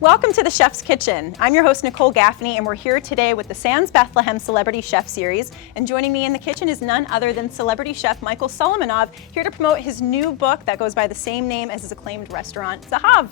Welcome to the Chef's Kitchen. I'm your host, Nicole Gaffney, and we're here today with the Sans Bethlehem Celebrity Chef Series. And joining me in the kitchen is none other than celebrity chef Michael Solomonov, here to promote his new book that goes by the same name as his acclaimed restaurant, Zahav.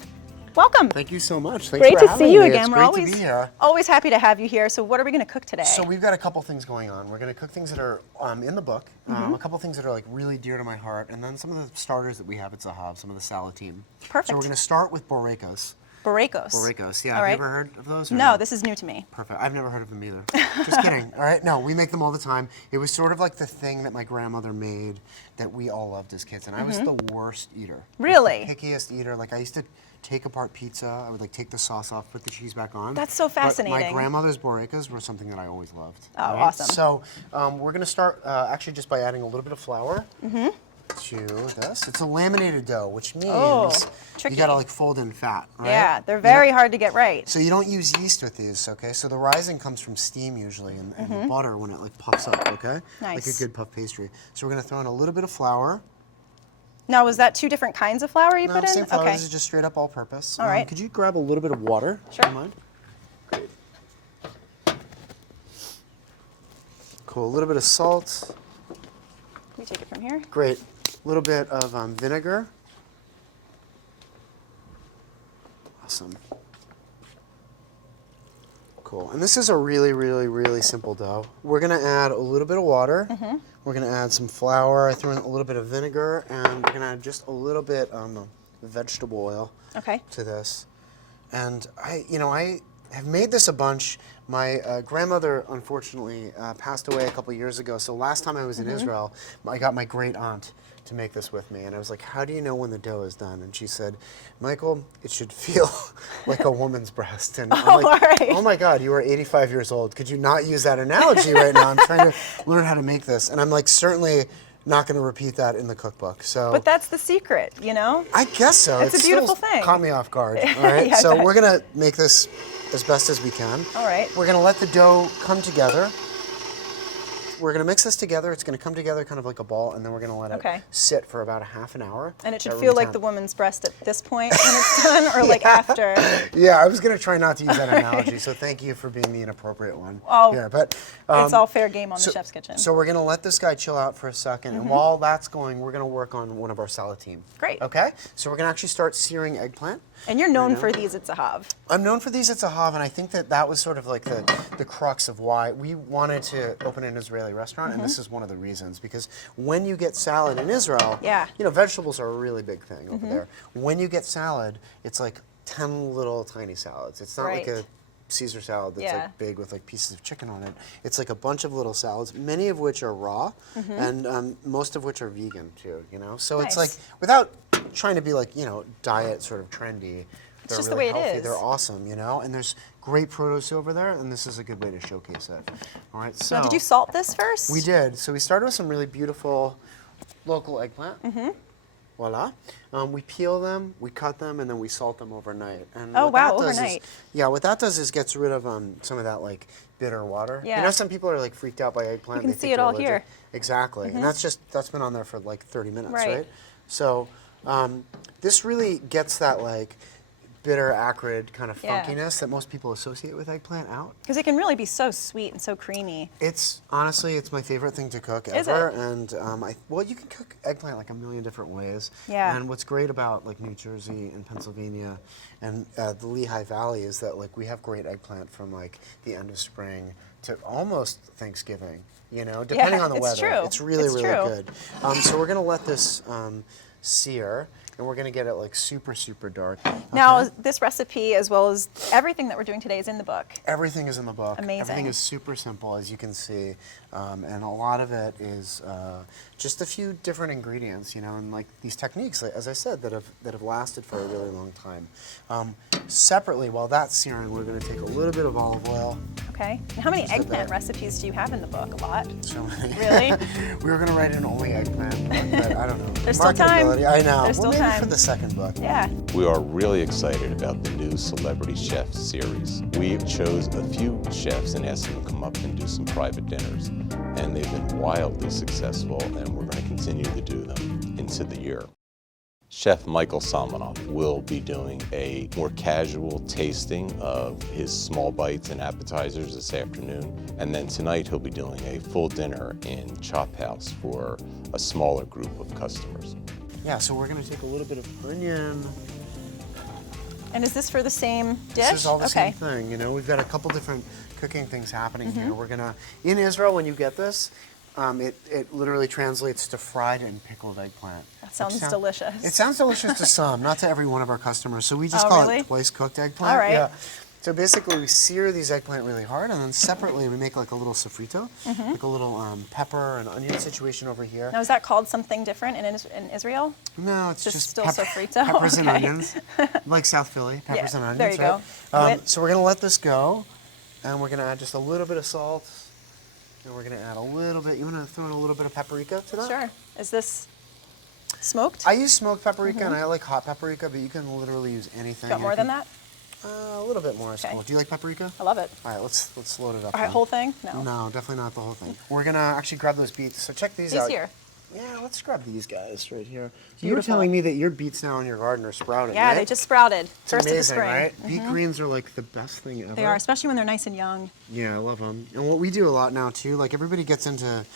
Welcome. Thank you so much. Thanks Great for to see you me. again. It's We're great to be here. always happy to have you here. So what are we going to cook today? So we've got a couple things going on. We're going to cook things that are in the book, a couple things that are like really dear to my heart, and then some of the starters that we have at Zahav, some of the salad team. Perfect. So we're going to start with Bourekas. Bourekas. Bourekas, yeah. All Have right. you ever heard of those? No, this is new to me. Perfect. I've never heard of them either. Just kidding. All right. No, we make them all the time. It was sort of like the thing that my grandmother made that we all loved as kids, and I was the worst eater. Really? Like, the pickiest eater. Like, I used to take apart pizza. I would like take the sauce off, put the cheese back on. That's so fascinating. But my grandmother's Bourekas were something that I always loved. Oh, right? awesome. So we're going to start actually just by adding a little bit of flour to this. It's a laminated dough, which means tricky. you got to like fold in fat, right? Yeah, they're very hard to get right. So you don't use yeast with these, okay? So the rising comes from steam usually, and the butter when it like puffs up, okay? Nice. Like a good puff pastry. So we're going to throw in a little bit of flour. Now, was that two different kinds of flour you put in? Same flour. Okay. This is just straight up all-purpose. All right. Could you grab a little bit of water? Sure. Do you mind? Great. Cool. A little bit of salt. Can we take it from here? Great. A little bit of vinegar. Awesome. Cool. And this is a really, really, really simple dough. We're going to add a little bit of water. We're going to add some flour. I threw in a little bit of vinegar, and we're going to add just a little bit vegetable oil to this. And I have made this a bunch. My grandmother, unfortunately, passed away a couple years ago. So last time I was in Israel, I got my great aunt to make this with me. And I was like, how do you know when the dough is done? And she said, Michael, it should feel like a woman's breast. And I'm like, all right. oh my God, you are 85 years old. Could you not use that analogy right now? I'm trying to learn how to make this. And I'm like, certainly not going to repeat that in the cookbook. So, But that's the secret, you know? I guess so. It's a beautiful thing. Caught me off guard. All right. Yeah, so I bet. we're going to make this as best as we can. All right. We're going to let the dough come together. We're going to mix this together. It's going to come together kind of like a ball, and then we're going to let it sit for about a half an hour. And it should at feel room like temp. the woman's breast at this point when it's done, or like after? Yeah, I was going to try not to use that analogy, so thank you for being the inappropriate one here. But It's all fair game on the Chef's Kitchen. So we're going to let this guy chill out for a second, and while that's going, we're going to work on one of our salad team. Great. Okay? So we're going to actually start searing eggplant. And you're known for these at Zahav. I'm known for these at Zahav, and I think that was sort of like the crux of why we wanted to open an Israeli restaurant, and this is one of the reasons, because when you get salad in Israel, vegetables are a really big thing over there. When you get salad, it's like 10 little tiny salads. It's not like a Caesar salad that's like big with like pieces of chicken on it. It's like a bunch of little salads, many of which are raw, and most of which are vegan too, you know? So it's like, without trying to be like, diet sort of trendy, It's they're just really the way it healthy. is. They're awesome, you know? And there's great produce over there, and this is a good way to showcase it. All right, so. Now, did you salt this first? We did. So we started with some really beautiful local eggplant. Voila. We peel them, we cut them, and then we salt them overnight. And Oh, what wow, that does overnight. what that does is gets rid of some of that like bitter water. Yeah. You know, some people are like freaked out by eggplant. You can They see think it they're all allergic. here. Exactly. And that's been on there for like 30 minutes, Right. right? So this really gets that like bitter, acrid kind of funkiness that most people associate with eggplant out. Because it can really be so sweet and so creamy. It's honestly, it's my favorite thing to cook Is ever, it? and you can cook eggplant like a million different ways. Yeah. And what's great about like New Jersey and Pennsylvania and the Lehigh Valley is that like we have great eggplant from like the end of spring to almost Thanksgiving. You know, depending on the it's weather. true. It's really, It's really true. good. So we're gonna let this sear. And we're going to get it like super, super dark. Now, Okay? this recipe, as well as everything that we're doing today, is in the book. Everything is in the book. Amazing. Everything is super simple, as you can see. And a lot of it is just a few different ingredients, you know, and like these techniques, like, as I said, that have lasted for a really long time. Separately, while that's searing, we're going to take a little bit of olive oil. Okay. And how many Just a eggplant bit. recipes do you have in the book? A lot. So many. Really? We were going to write in only eggplant, but I don't know. There's still time. Marketability, I know. There's still Maybe time. for the second book. Yeah. We are really excited about the new Celebrity Chef series. We chose a few chefs and asked them to come up and do some private dinners. And they've been wildly successful, and we're going to continue to do them into the year. Chef Michael Solomonov will be doing a more casual tasting of his small bites and appetizers this afternoon. And then tonight he'll be doing a full dinner in Chop House for a smaller group of customers. Yeah, so we're gonna take a little bit of onion. And is this for the same dish? This is all the same thing, you know. We've got a couple different cooking things happening here. We're gonna, in Israel, when you get this, it literally translates to fried and pickled eggplant. That sounds delicious. It sounds delicious to some, not to every one of our customers. So we just call it twice cooked eggplant. All right. Yeah. So basically, we sear these eggplant really hard, and then separately we make like a little sofrito, like a little pepper and onion situation over here. Now, is that called something different in Israel? No, it's just still sofrito? peppers and Okay. onions, like South Philly, peppers and onions. There you right? go. So we're gonna let this go, and we're gonna add just a little bit of salt, and we're gonna add a little bit. You wanna throw in a little bit of paprika to that? Sure. Is this smoked? I use smoked paprika, and I like hot paprika, but you can literally use anything. Got more than that? A little bit more is cool. Do you like paprika? I love it. All right, let's load it up. All right, then. whole thing? No. No, definitely not the whole thing. We're gonna actually grab those beets. So check these out. These here. Yeah, let's grab these guys right here. You Beautiful. were telling me that your beets now in your garden are sprouting, Yeah, right? they just sprouted. It's First amazing, of the spring. right? Beet greens are like the best thing ever. They are, especially when they're nice and young. Yeah, I love them. And what we do a lot now too, like everybody gets into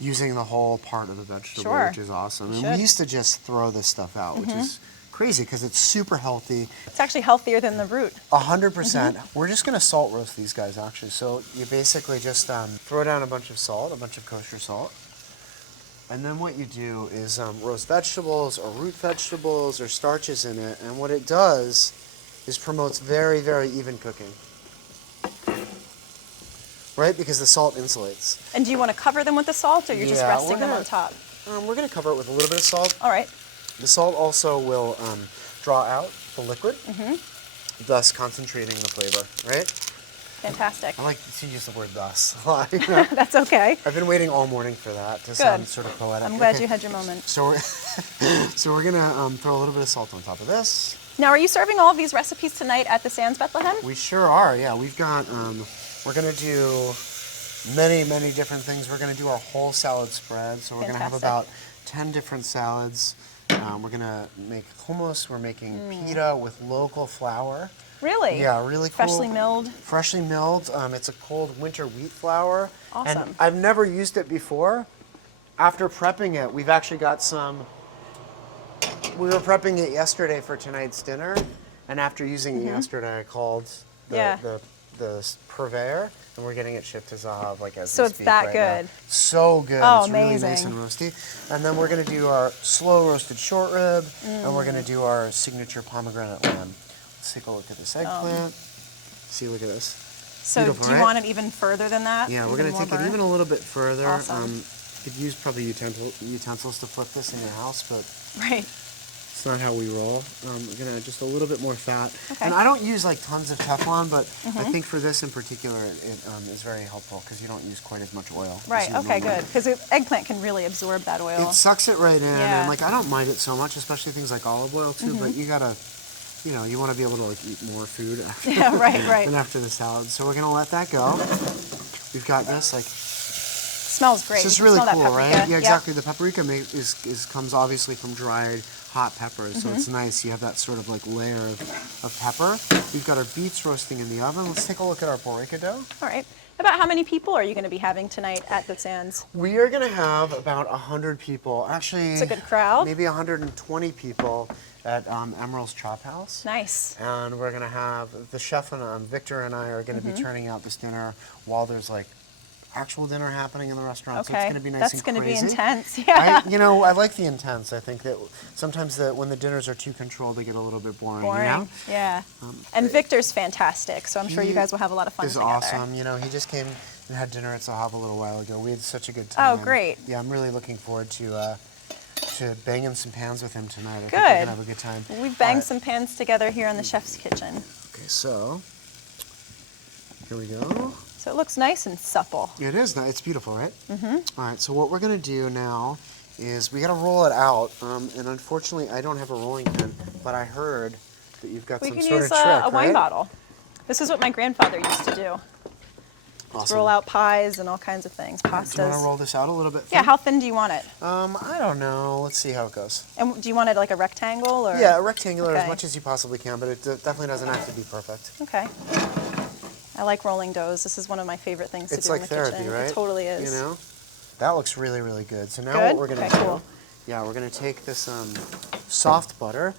using the whole part of the vegetable, Sure. which is awesome. And Should. we used to just throw this stuff out, which is crazy because it's super healthy. It's actually healthier than the root. 100%. We're just gonna salt roast these guys actually. So you basically just throw down a bunch of salt, a bunch of kosher salt. And then what you do is roast vegetables or root vegetables or starches in it. And what it does is promotes very, very even cooking. Right? Because the salt insulates. And do you want to cover them with the salt, or you're just Yeah, resting we're them gonna- on top? We're gonna cover it with a little bit of salt. All right. The salt also will draw out the liquid, thus concentrating the flavor, right? Fantastic. I like to use the word thus a lot. You know? That's okay. I've been waiting all morning for that to sound sort of poetic. I'm glad Okay. you had your moment. So we're gonna throw a little bit of salt on top of this. Now, are you serving all of these recipes tonight at the Sands Bethlehem? We sure are. Yeah, we've got. We're gonna do many, many different things. We're gonna do our whole salad spread. So we're gonna have Fantastic. about 10 different salads. We're gonna make hummus. We're making pita with local flour. Really? Yeah, really cool. Freshly milled? Freshly milled. It's a cold winter wheat flour. Awesome. And I've never used it before. After prepping it, we've actually got some. We were prepping it yesterday for tonight's dinner, and after using it yesterday, I called the purveyor, and we're getting it shipped to Zahav like as So we it's speak that right good? now. So good. Oh, it's really nice amazing. and roasty. And then we're gonna do our slow roasted short rib, and we're gonna do our signature pomegranate lamb. Let's take a look at this eggplant. See, look at this. So Beautiful, do you right? want it even further than that? Yeah, we're Even gonna more take it burnt? even a little bit further. Awesome. You could use probably utensils to flip this in your house, but Right. it's not how we roll. We're gonna add just a little bit more fat. Okay. And I don't use like tons of Teflon, but I think for this in particular, it is very helpful because you don't use quite as much oil. as Right, you okay, normally good. Because eggplant can really absorb that oil. It sucks it right in, Yeah. and like I don't mind it so much, especially things like olive oil too. But you gotta, you want to be able to like eat more food after, Yeah, right. than after the salad. So we're gonna let that go. We've got this like. Smells great. This is You can really smell that cool, paprika. right? Yeah, Yep. exactly. The paprika comes obviously from dried hot peppers, so Mm-hmm. it's nice. You have that sort of like layer of pepper. We've got our beets roasting in the oven. Let's take a look at our boreka dough. All right. About how many people are you going to be having tonight at the Sands? We are going to have about 100 people. Actually, It's a good crowd. Maybe 120 people at Emerald's Chop House. Nice. And we're going to have the chef and Victor and I are going to be turning out this dinner while there's like actual dinner happening in the restaurant. So it's Okay. going to be nice That's and going to be crazy. intense. Yeah. I like the intense. I think that sometimes when the dinners are too controlled, they get a little bit boring. Boring. You know? Yeah. And Victor's fantastic, so I'm sure you guys will have a lot of fun He's together. awesome. He just came and had dinner at Zahav a little while ago. We had such a good time. Oh, great. Yeah, I'm really looking forward to banging some pans with him tonight. I think Good. we're gonna have a good time. We've All banged right. some pans together here in the chef's kitchen. Okay, so here we go. So it looks nice and supple. It is. It's beautiful, right? Mm-hmm. All right. So what we're gonna do now is we gotta roll it out. And unfortunately, I don't have a rolling pin, but I heard that you've got We some can sort use of trick, a wine right? bottle. This is what my grandfather used to do. Just roll out pies and all kinds of things, pastas. Do you want to roll this out a little bit? Yeah, how thin do you want it? I don't know. Let's see how it goes. And do you want it like a rectangle or? Yeah, rectangular Okay. as much as you possibly can, but it definitely doesn't have to be perfect. Okay. I like rolling doughs. This is one of my favorite things to It's do like in the therapy, kitchen. right? It totally is. You know? That looks really, really good. So now Good? what we're going to Okay, do, cool. yeah, we're going to take this soft butter,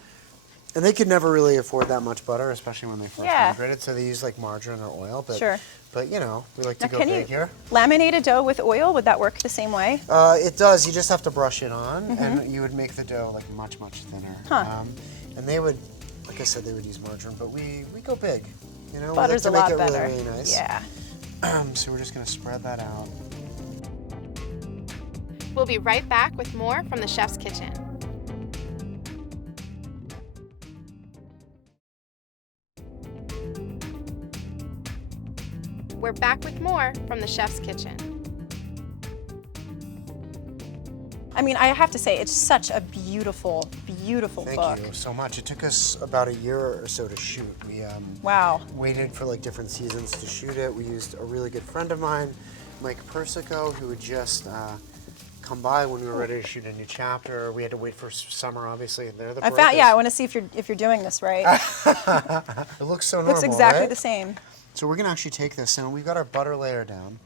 and they could never really afford that much butter, especially when they first migrated, so they use like margarine or oil. But, Sure. But you know, we like to Now, go can big you here. laminate a dough with oil? Would that work the same way? It does. You just have to brush it on, and you would make the dough like much, much thinner. Huh. And they would, like I said, they would use margarine, but we go big. You know, Butter's we a like to lot make it better. really, really nice. Yeah. So we're just going to spread that out. We'll be right back with more from the chef's kitchen. We're back with more from the chef's kitchen. I mean, I have to say, it's such a beautiful, beautiful book. Thank you so much. It took us about a year or so to shoot. We Wow. waited for like different seasons to shoot it. We used a really good friend of mine, Mike Persico, who would just come by when we were ready to shoot a new chapter. We had to wait for summer, obviously, and they're the I found. Bourekas. Yeah, I want to see if you're doing this right. It looks so normal, Looks exactly right? the same. So we're gonna actually take this, and we've got our butter layer down.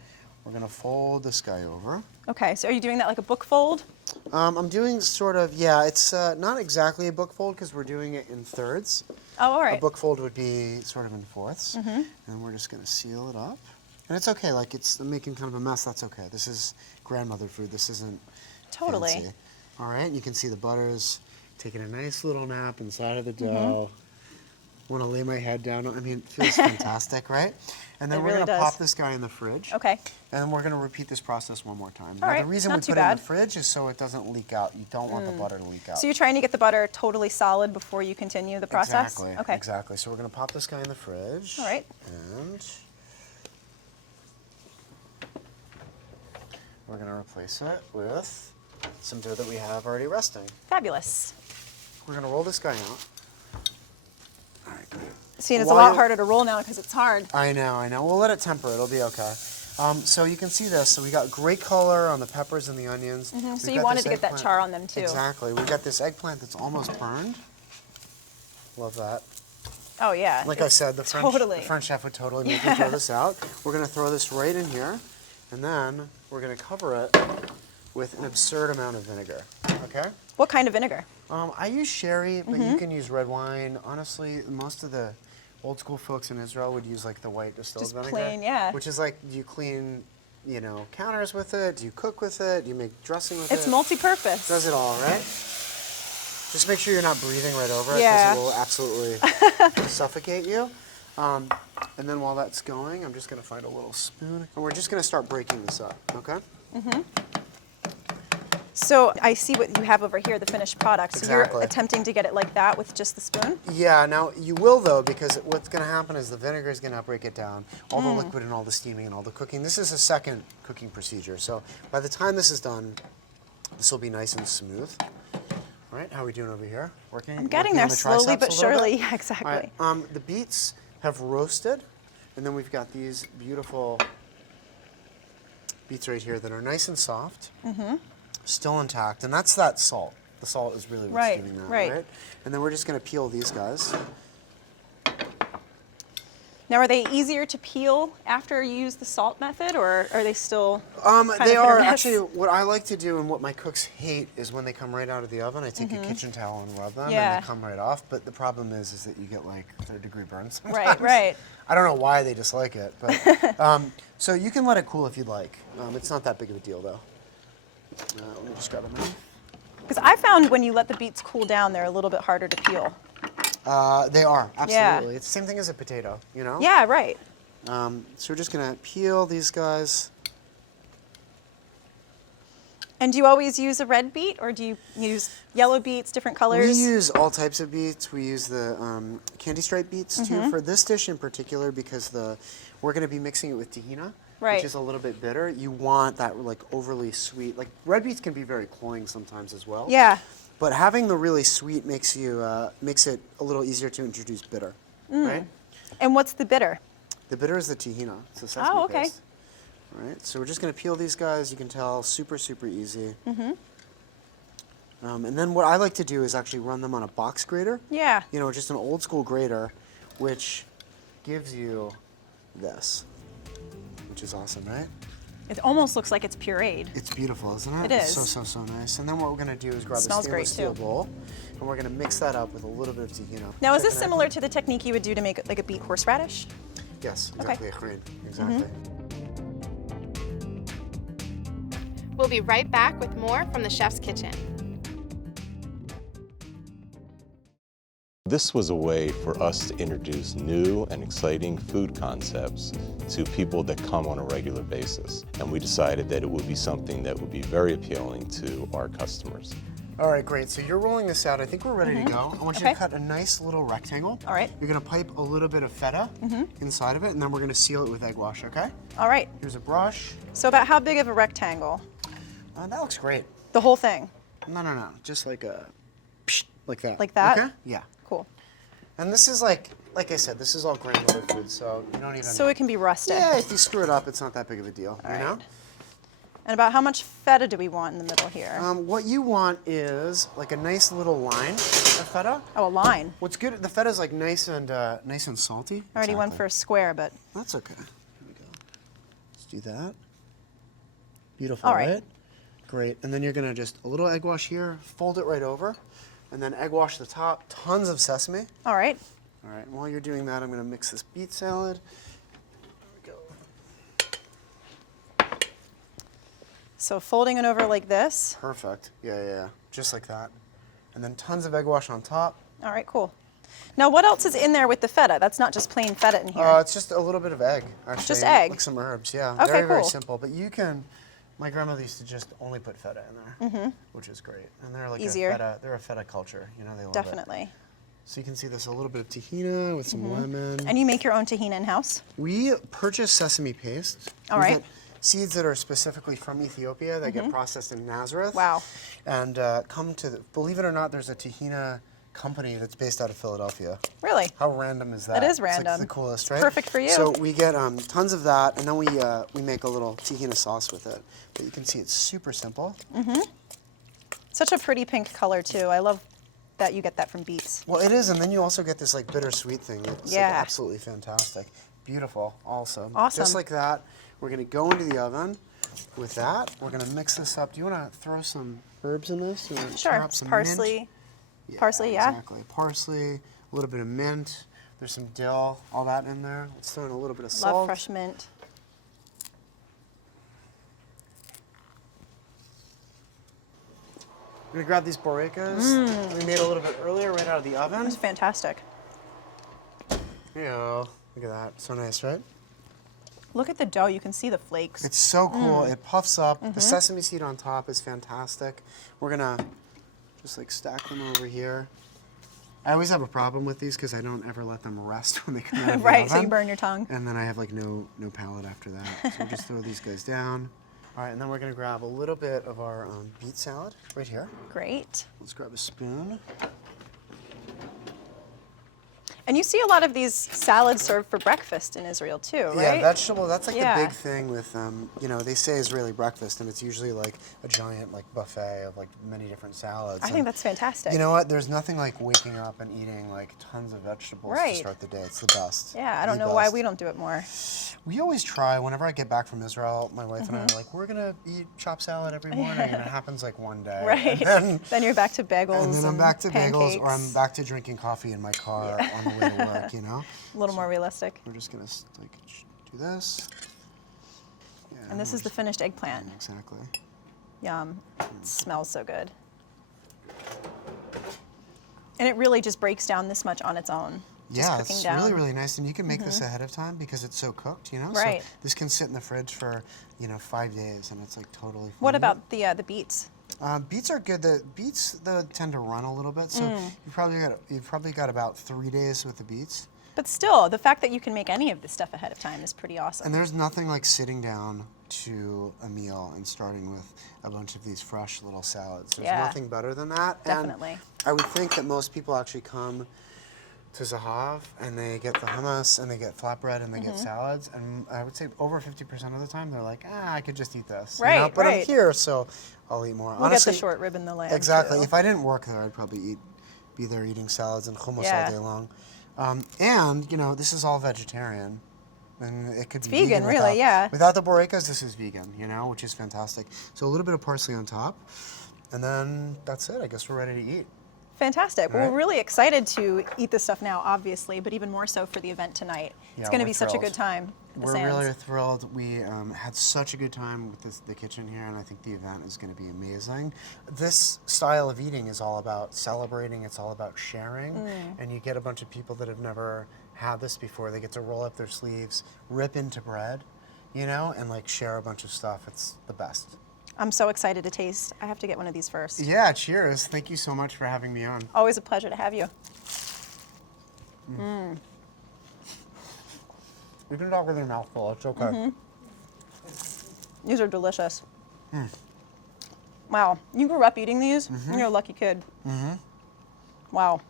We're gonna fold this guy over. Okay, so are you doing that like a book fold? I'm doing sort of, yeah, it's not exactly a book fold because we're doing it in thirds. Oh, all right. A book fold would be sort of in fourths. And we're just gonna seal it up. And it's okay, like I'm making kind of a mess, that's okay. This is grandmother food, this isn't Totally. fancy. All right, you can see the butter's taking a nice little nap inside of the dough. Want to lay my head down. I mean, it feels fantastic, right? And then It we're really gonna does. pop this guy in the fridge. Okay. And we're gonna repeat this process one more time. All Now, right, the reason not we too put it in bad. the fridge is so it doesn't leak out. You don't want the butter to leak out. So you're trying to get the butter totally solid before you continue the process? Exactly. Okay. Exactly. So we're gonna pop this guy in the fridge. All right. And we're gonna replace it with some dough that we have already resting. Fabulous. We're gonna roll this guy out. All right, great. See, and it's While a lot you're- harder to roll now because it's hard. I know. We'll let it temper. It'll be okay. So you can see this. So we got great color on the peppers and the onions. So you wanted to get that char on them too. Exactly. We got this eggplant that's almost burned. Love that. Oh yeah. Like I said, the French, Totally. the French chef would totally make me throw this out. We're gonna throw this right in here, and then we're gonna cover it with an absurd amount of vinegar. Okay? What kind of vinegar? I use sherry, but you can use red wine. Honestly, most of the old school folks in Israel would use like the white distilled Just vinegar. plain, yeah. Which is like, do you clean, counters with it? Do you cook with it? Do you make dressing with it? It's multi-purpose. Does it all, right? Just make sure you're not breathing right over it because Yeah. it will absolutely suffocate you. And then while that's going, I'm just gonna find a little spoon. And we're just gonna start breaking this up, okay? So I see what you have over here, the finished product. So Exactly. you're attempting to get it like that with just the spoon? Yeah, now you will though, because what's gonna happen is the vinegar is gonna break it down. All the liquid and all the steaming and all the cooking. This is a second cooking procedure. So by the time this is done, this will be nice and smooth. All right, how are we doing over here? Working? I'm getting working there on the slowly triceps but a little bit? surely. Yeah, exactly. All right, the beets have roasted, and then we've got these beautiful beets right here that are nice and soft, still intact, and that's that salt. The salt is really what's Right, doing that, right. right? And then we're just gonna peel these guys. Now, are they easier to peel after you use the salt method, or are they still kind of They hit or are miss? actually, what I like to do and what my cooks hate is when they come right out of the oven, I take a kitchen towel and rub them Yeah. and they come right off. But the problem is that you get like 3rd-degree burns sometimes. Right, right. I don't know why they dislike it, but so you can let it cool if you'd like. It's not that big of a deal though. Let me just grab a minute. Because I found when you let the beets cool down, they're a little bit harder to peel. They are, Yeah. absolutely. It's the same thing as a potato, you know? Yeah, right. So we're just gonna peel these guys. And do you always use a red beet, or do you use yellow beets, different colors? We use all types of beets. We use the candy stripe beets too for this dish in particular because we're gonna be mixing it with tahina, Right. which is a little bit bitter. You want that like overly sweet. Like red beets can be very cloying sometimes as well. Yeah. But having the really sweet makes it a little easier to introduce bitter, right? And what's the bitter? The bitter is the tahina. It's the sesame Oh, okay. paste. All right, so we're just gonna peel these guys. You can tell, super, super easy. And then what I like to do is actually run them on a box grater. Yeah. You know, just an old school grater, which gives you this, which is awesome, right? It almost looks like it's pureed. It's beautiful, isn't it? It It's is. so, so, so nice. And then what we're gonna do is grab a Smells great, stainless steel too. bowl, and we're gonna mix that up with a little bit of tahini. Now, is this Chicken similar egg. to the technique you would do to make like a beet horseradish? Yes, Okay. exactly, a grain, exactly. We'll be right back with more from the chef's kitchen. This was a way for us to introduce new and exciting food concepts to people that come on a regular basis. And we decided that it would be something that would be very appealing to our customers. All right, great. So you're rolling this out. I think we're ready to go. I want you Okay. to cut a nice little rectangle. All right. You're gonna pipe a little bit of feta inside of it, and then we're gonna seal it with egg wash, okay? All right. Here's a brush. So about how big of a rectangle? That looks great. The whole thing? No. Just like a, like that. Like that? Okay? Yeah. Cool. And this is like I said, this is all grandmother food, so you don't even. So it can be rustic. Yeah, if you screw it up, it's not that big of a deal, you know? And about how much feta do we want in the middle here? What you want is like a nice little line of feta. Oh, a line. What's good, the feta's like nice and salty. I already went Exactly. for a square, but That's okay. Here we go. Let's do that. Beautiful, All right. right? Great. And then you're gonna just a little egg wash here, fold it right over, and then egg wash the top. Tons of sesame. all right. All right. And while you're doing that, I'm gonna mix this beet salad. There we go. So folding it over like this. Perfect. Yeah. Just like that. And then tons of egg wash on top. All right, cool. Now, what else is in there with the feta? That's not just plain feta in here. It's just a little bit of egg, actually. Just egg? Like some herbs, yeah. Okay, very, very cool. simple. But you can, my grandmother used to just only put feta in there, which is great. And they're like Easier. they're a feta culture. You know, they love it. Definitely. So you can see there's a little bit of tahini with some lemon. And you make your own tahini in-house? We purchase sesame paste. All We right. get seeds that are specifically from Ethiopia that get processed in Nazareth. Wow. And believe it or not, there's a tahini company that's based out of Philadelphia. Really? How random is that? That is It's like random. the coolest, right? Perfect for you. So we get tons of that, and then we make a little tahini sauce with it. But you can see it's super simple. Such a pretty pink color, too. I love that you get that from Beets. Well, it is, and then you also get this like bittersweet thing that's like, Yeah. absolutely fantastic. Beautiful, awesome. Awesome. Just like that. We're gonna go into the oven with that. We're gonna mix this up. Do you wanna throw some herbs in this? You wanna Sure. perhaps some Parsley. mint? Parsley, yeah. Exactly. Parsley, a little bit of mint. There's some dill, all that in there. Let's throw in a little bit of salt. Love fresh mint. I'm gonna grab these Bourekas. We made a little bit earlier, right out of the oven. It's fantastic. Here you go. Look at that. So nice, right? Look at the dough. You can see the flakes. It's so cool. It puffs up. The sesame seed on top is fantastic. We're gonna just like stack them over here. I always have a problem with these because I don't ever let them rest when they come out of the Right, so you oven. burn your tongue. And then I have like no palate after that. So we'll just throw these guys down. All right, and then we're gonna grab a little bit of our beet salad right here. Great. Let's grab a spoon. And you see a lot of these salads served for breakfast in Israel too, right? Yeah, vegetable, that's like Yeah. the big thing with, you know, they say Israeli breakfast, and it's usually like a giant like buffet of like many different salads. I think that's fantastic. You know what? There's nothing like waking up and eating like tons of vegetables Right. to start the day. It's the best. Yeah, I don't The know why best. we don't do it more. We always try. Whenever I get back from Israel, my wife and I are like, we're gonna eat chopped salad every morning, and it happens like one day. Right. And Then you're back to bagels then I'm back to bagels, or I'm pancakes. back to drinking coffee in my car on the way to work. You know. A little more realistic. We're just gonna like do this. Yeah, And this is the finished eggplant. exactly. Yum. It smells so good. And it really just breaks down this much on its own. Just Yeah, cooking it's down. really, really nice, and you can make this ahead of time because it's so cooked, you know. Right. So this can sit in the fridge for 5 days, and it's like totally fine. What about the beets? Beets are good. The beets though tend to run a little bit, so you've probably got about 3 days with the beets. But still, the fact that you can make any of this stuff ahead of time is pretty awesome. And there's nothing like sitting down to a meal and starting with a bunch of these fresh little salads. There's Yeah. nothing better than that. Definitely. And I would think that most people actually come to Zahav, and they get the hummus, and they get flatbread, and they get salads, and I would say over 50% of the time they're like, I could just eat this. Right, you know? But right. I'm here, so I'll eat more. We'll Honestly, get the short rib and the lamb. exactly. too. If I didn't work there, I'd probably be there eating salads and hummus Yeah. all day long. And you know, this is all vegetarian. And it could be vegan, really, without, yeah. Without the Bourekas, this is vegan, you know, which is fantastic. So a little bit of parsley on top, and then that's it. I guess we're ready to eat. Fantastic. Well, Right. we're really excited to eat this stuff now, obviously, but even more so for the event tonight. Yeah, It's going to we're be such a thrilled. good time. at the We're Sands. really thrilled. We had such a good time with the kitchen here, and I think the event is going to be amazing. This style of eating is all about celebrating. It's all about sharing, and you get a bunch of people that have never had this before. They get to roll up their sleeves, rip into bread, you know, and like share a bunch of stuff. It's the best. I'm so excited to taste. I have to get one of these first. Yeah, cheers. Thank you so much for having me on. Always a pleasure to have you. You can talk with your mouth full. It's okay. These are delicious. Wow, you grew up eating these? You're a lucky kid. Wow.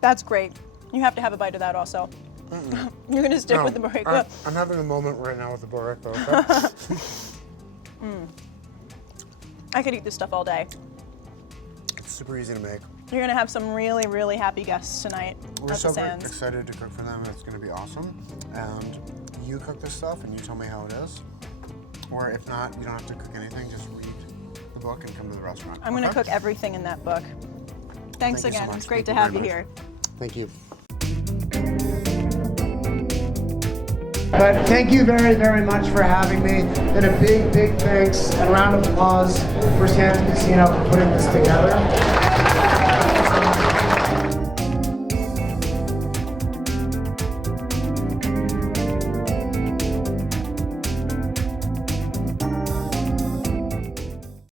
That's great. You have to have a bite of that also. You're gonna stick with the Boureka. I'm having a moment right now with the Boureka. Okay? I could eat this stuff all day. It's super easy to make. You're gonna have some really, really happy guests tonight We're at so the Sands. excited to cook for them. It's going to be awesome. And you cook this stuff and you tell me how it is. Or if not, you don't have to cook anything. Just read the book and come to the restaurant. I'm gonna Okay? cook everything in that book. Thanks Thank you so again. much. It's great Thank to you have you very here. Thank you. But thank you very, very much for having me. And a big, big thanks and round of applause for Sands Casino for putting this together.